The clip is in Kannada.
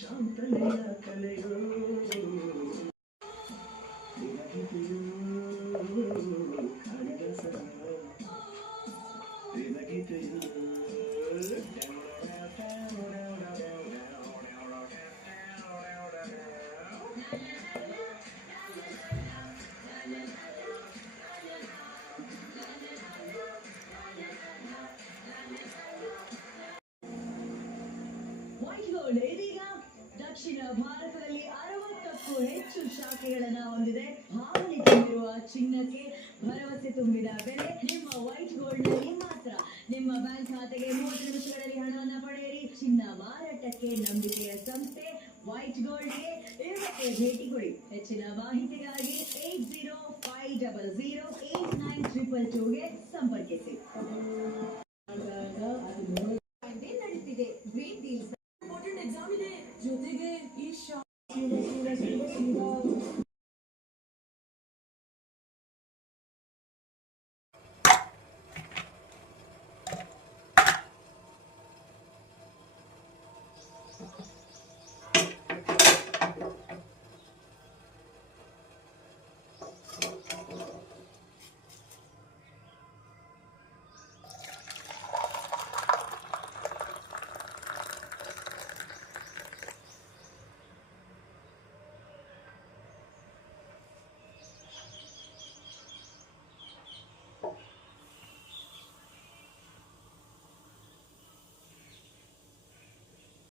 ಶಾಂತಲೆಯ ಕಲೆಯೋ ಕಾಳಿದಾಸರ ಗೀತೆಯು ವೈಟ್ ಗೋಲ್ಡ್ ಇದೀಗ ದಕ್ಷಿಣ ಭಾರತದಲ್ಲಿ 60ಕ್ಕೂ ಹೆಚ್ಚು ಶಾಖೆಗಳನ್ನು ಹೊಂದಿದೆ. ಭಾವನೆ ತುಂಬಿರುವ ಚಿನ್ನಕ್ಕೆ ಭರವಸೆ ತುಂಬಿದ ಬೆಲೆ ನಿಮ್ಮ ವೈಟ್ ಗೋಲ್ಡ್ ನಲ್ಲಿ ಮಾತ್ರ. ನಿಮ್ಮ ಬ್ಯಾಂಕ್ ಖಾತೆಗೆ 30 ನಿಮಿಷಗಳಲ್ಲಿ ಹಣವನ್ನು ಪಡೆಯಿರಿ. ಚಿನ್ನ ಮಾರಾಟಕ್ಕೆ ನಂಬಿಕೆಯ ಸಂಸ್ಥೆ ವೈಟ್ ಗೋಲ್ಡ್ಗೆ ಇವತ್ತೇ ಭೇಟಿ ಕೊಡಿ. ಹೆಚ್ಚಿನ ಮಾಹಿತಿಗಾಗಿ 8050089222ಗೆ ಸಂಪರ್ಕಿಸಿ. ನಡೀತಿದೆ ಗ್ರೇಟ್ ಡೀಲ್ಸ್. ಇಂಪಾರ್ಟೆಂಟ್ ಎಕ್ಸಾಮ್ ಇದೆ, ಜೊತೆಗೆ ಈ